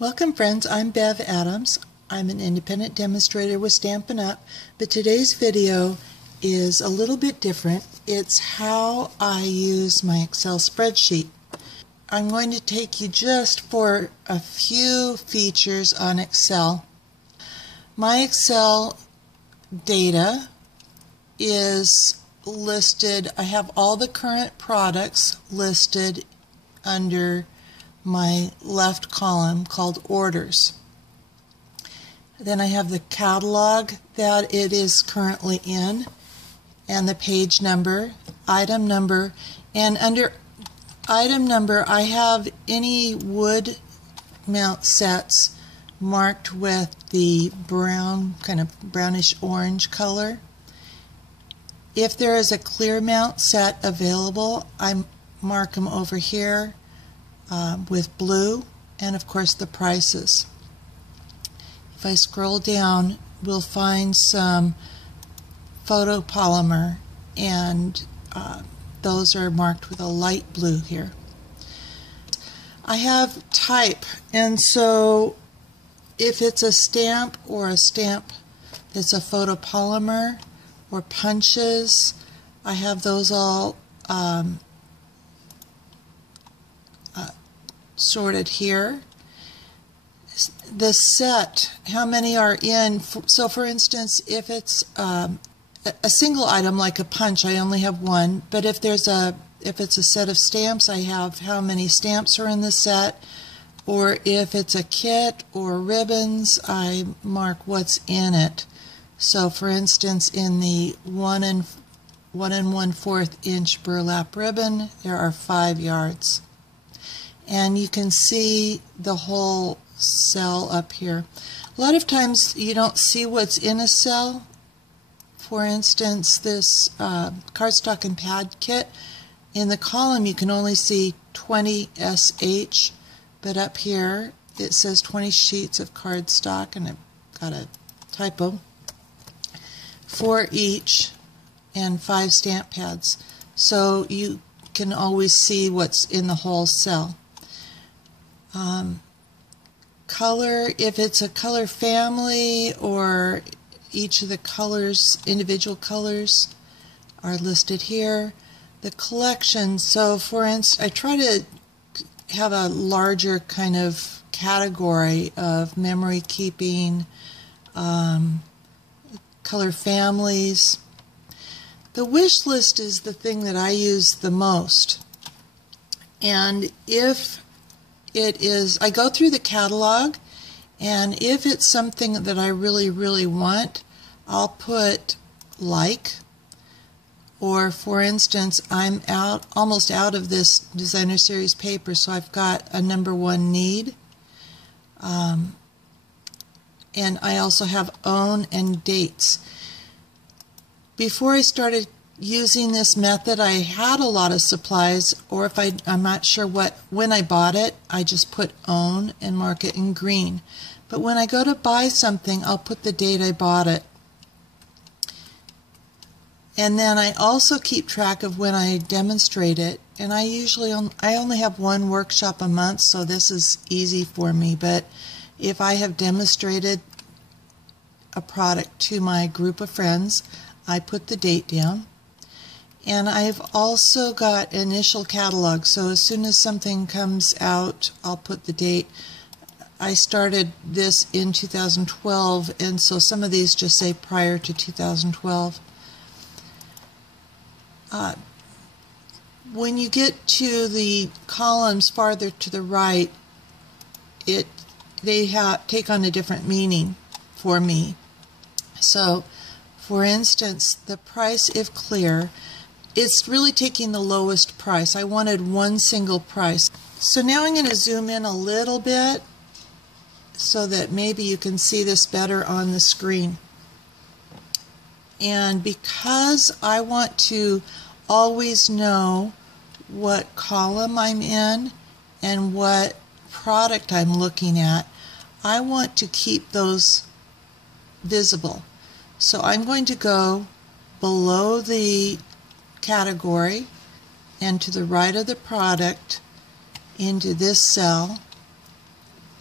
Welcome friends, I'm Bev Adams. I'm an independent demonstrator with Stampin' Up, but today's video is a little bit different. It's how I use my Excel spreadsheet. I'm going to take you just for a few features on Excel. My Excel data is listed, I have all the current products listed under my left column called orders. Then I have the catalog that it is currently in, and the page number, item number, and under item number I have any wood mount sets marked with the brown, kind of brownish orange color. If there is a clear mount set available, I mark them over here with blue, and of course the prices. If I scroll down, we'll find some photopolymer, and those are marked with a light blue here. I have type, and so if it's a stamp or a stamp that's a photopolymer or punches, I have those all sorted here. The set, how many are in, so for instance, if it's a single item like a punch, I only have one, but if it's a set of stamps, I have how many stamps are in the set, or if it's a kit or ribbons, I mark what's in it. So for instance, in the 1 1/4 inch burlap ribbon, there are 5 yards. And you can see the whole cell up here. A lot of times you don't see what's in a cell. For instance, this cardstock and pad kit, in the column you can only see 20 SH, but up here it says 20 sheets of cardstock, and I've got a typo, 4 each, and 5 stamp pads. So you can always see what's in the whole cell. Color, if it's a color family or each of the colors, individual colors, are listed here. The collection, so for instance, I try to have a larger kind of category of memory keeping, color families. The wish list is the thing that I use the most, and if it is, I go through the catalog, and if it's something that I really want, I'll put like, or for instance, I'm almost out of this designer series paper, so I've got a #1 need, and I also have own and dates. Before I started using this method, I had a lot of supplies, or if I'm not sure when I bought it, I just put own and mark it in green. But when I go to buy something, I'll put the date I bought it. And then I also keep track of when I demonstrate it, and I only have one workshop a month, so this is easy for me. But if I have demonstrated a product to my group of friends, I put the date down. And I've also got initial catalog, so as soon as something comes out, I'll put the date. I started this in 2012, and so some of these just say prior to 2012. When you get to the columns farther to the right, they take on a different meaning for me. So, for instance, the price, if clear, it's really taking the lowest price. I wanted one single price. So now I'm going to zoom in a little bit so that maybe you can see this better on the screen. And because I want to always know what column I'm in and what product I'm looking at, I want to keep those visible. So I'm going to go below the category and to the right of the product into this cell,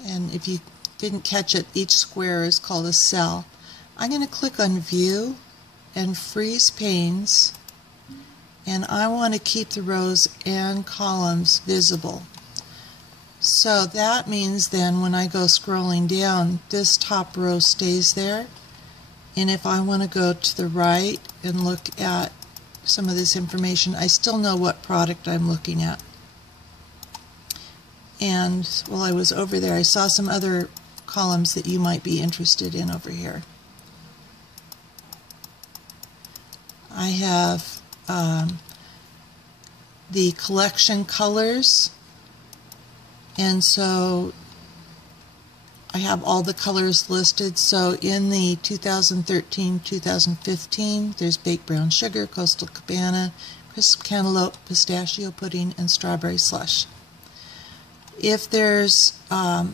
And if you didn't catch it, each square is called a cell. I'm going to click on View and Freeze Panes, and I want to keep the rows and columns visible. So that means then when I go scrolling down, this top row stays there. And if I want to go to the right and look at some of this information, I still know what product I'm looking at. And while I was over there, I saw some other columns that you might be interested in over here. I have the collection colors, and so I have all the colors listed. So in the 2013-2015, there's Baked Brown Sugar, Coastal Cabana, Crisp Cantaloupe, Pistachio Pudding, and Strawberry Slush. If there's a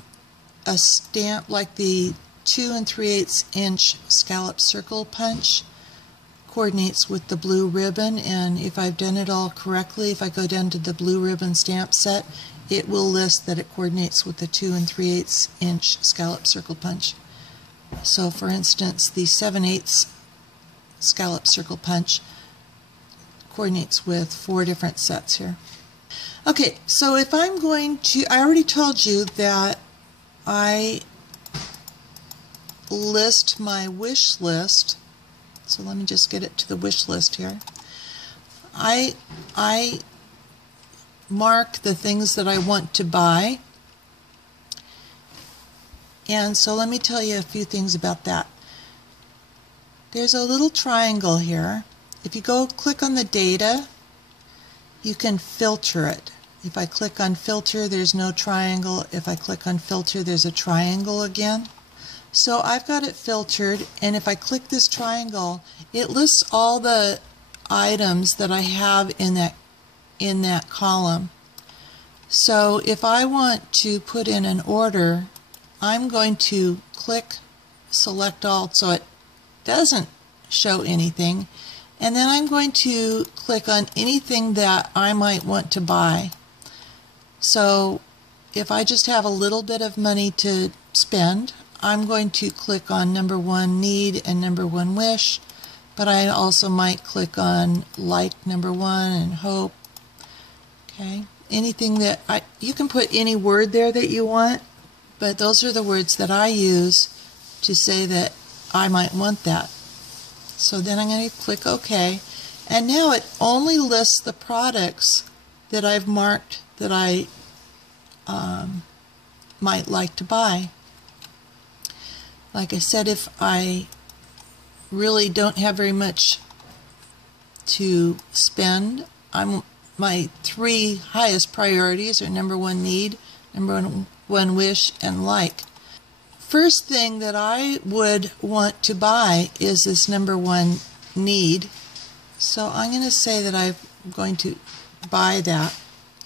stamp like the 2 3/8 inch scallop circle punch, coordinates with the blue ribbon, and if I've done it all correctly, if I go down to the blue ribbon stamp set, it will list that it coordinates with the 2 3/8 inch scallop circle punch. So for instance, the 7/8 scallop circle punch coordinates with 4 different sets here. Okay, so if I'm going to, I already told you that I list my wish list. So let me just get it to the wish list here. I mark the things that I want to buy. And so let me tell you a few things about that. There's a little triangle here. If you go click on the data, you can filter it. If I click on filter, there's no triangle. If I click on filter, there's a triangle again. So I've got it filtered, and if I click this triangle, it lists all the items that I have in that column. So if I want to put in an order, I'm going to click select all so it doesn't show anything, and then I'm going to click on anything that I might want to buy. So if I just have a little bit of money to spend, I'm going to click on number 1 need and number 1 wish, but I also might click on like number 1 and hope. Okay, anything that you can put any word there that you want, but those are the words that I use to say that I might want that. So then I'm going to click OK, and now it only lists the products that I've marked that I might like to buy. Like I said, if I really don't have very much to spend, my 3 highest priorities are number 1 need, number 1 wish, and like. First thing that I would want to buy is this number 1 need. So I'm going to say that I'm going to buy that.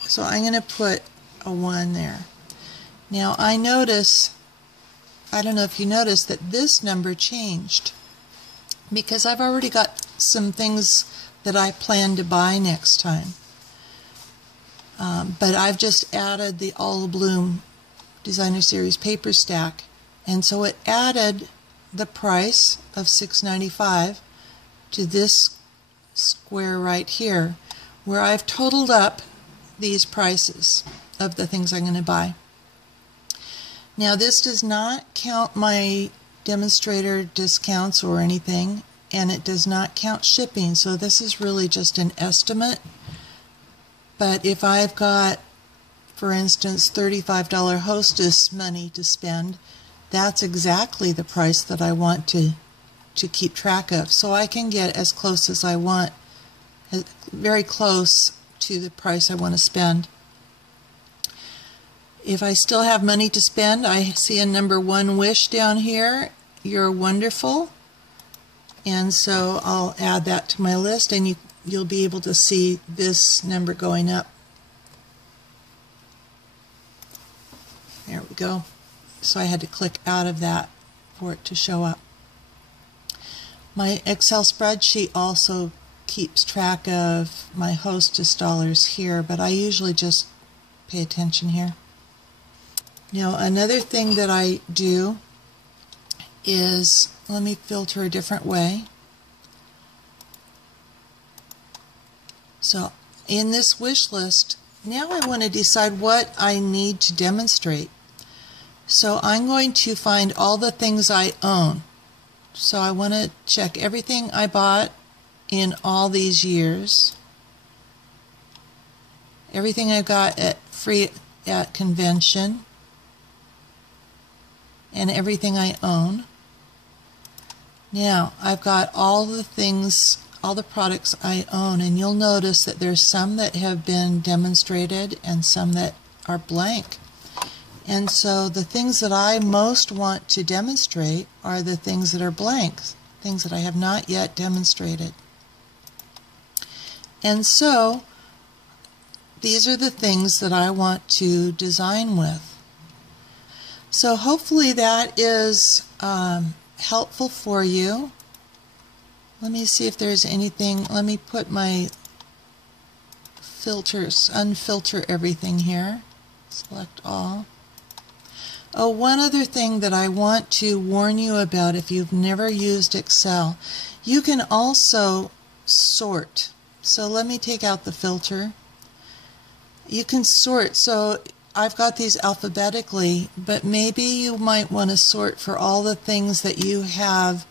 So I'm going to put a 1 there. Now I notice, I don't know if you noticed, that this number changed because I've already got some things that I plan to buy next time. But I've just added the All Bloom Designer Series paper stack, and so it added the price of $6.95 to this square right here, where I've totaled up these prices of the things I'm going to buy. Now this does not count my demonstrator discounts or anything, and it does not count shipping, so this is really just an estimate. But if I've got, for instance, $35 hostess money to spend, that's exactly the price that I want to keep track of. So I can get as close as I want, very close to the price I want to spend. If I still have money to spend, I see a number 1 wish down here. You're wonderful. And so I'll add that to my list, and you'll be able to see this number going up. There we go. So I had to click out of that for it to show up. My Excel spreadsheet also keeps track of my hostess dollars here, but I usually just pay attention here. Now another thing that I do is, let me filter a different way. So in this wish list, now I want to decide what I need to demonstrate. So I'm going to find all the things I own. So I want to check everything I bought in all these years. Everything I got at free at convention. And everything I own. Now I've got all the things, all the products I own, and you'll notice that there's some that have been demonstrated and some that are blank. And so the things that I most want to demonstrate are the things that are blank, things that I have not yet demonstrated. And so these are the things that I want to design with. So hopefully that is helpful for you. Let me see if there's anything. Let me put my filters, unfilter everything here. Select all. Oh, one other thing that I want to warn you about if you've never used Excel, you can also sort. So let me take out the filter. You can sort. So I've got these alphabetically, but maybe you might want to sort for all the things that you have.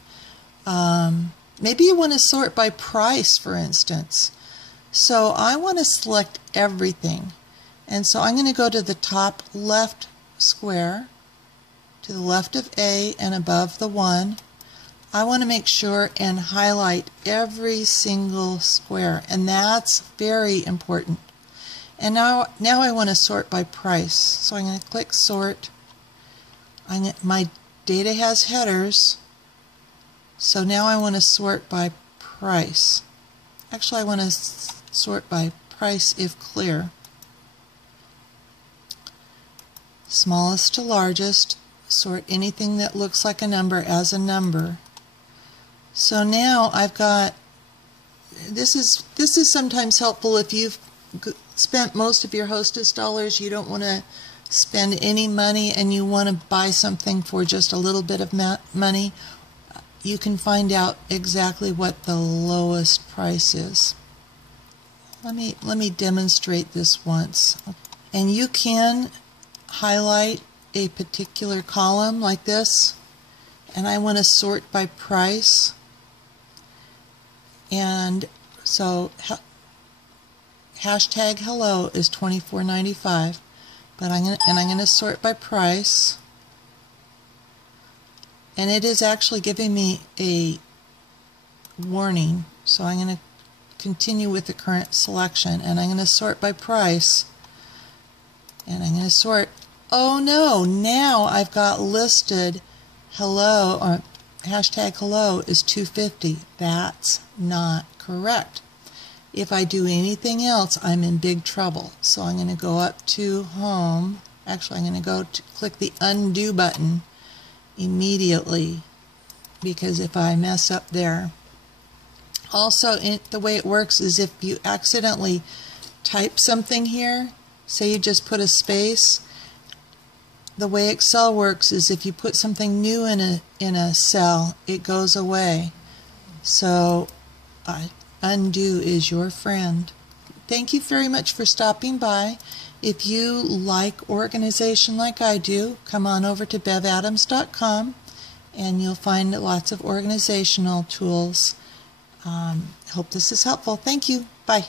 Maybe you want to sort by price, for instance. So I want to select everything. And so I'm going to go to the top left square, to the left of A and above the 1. I want to make sure and highlight every single square, and that's very important. And now I want to sort by price. So I'm going to click sort. My data has headers. So now I want to sort by price. Actually, I want to sort by price if clear. Smallest to largest. Sort anything that looks like a number as a number. So now I've got, this is sometimes helpful if you've spent most of your hostess dollars, you don't want to spend any money and you want to buy something for just a little bit of money. You can find out exactly what the lowest price is. Let me demonstrate this once. And you can highlight a particular column like this, and I want to sort by price. And so hashtag hello is $24.95, but I'm going to sort by price, and it is actually giving me a warning. So I'm going to continue with the current selection, and I'm going to sort by price, and I'm going to sort. Oh no! Now I've got listed hello, or hashtag hello is $2.50. That's not correct. If I do anything else, I'm in big trouble. So I'm going to go up to home. Actually, I'm going to go to click the undo button immediately, because if I mess up there. Also, the way it works is if you accidentally type something here, say you just put a space, the way Excel works is if you put something new in a cell, it goes away. So undo is your friend. Thank you very much for stopping by. If you like organization like I do, come on over to bevadams.com and you'll find lots of organizational tools. Hope this is helpful. Thank you. Bye.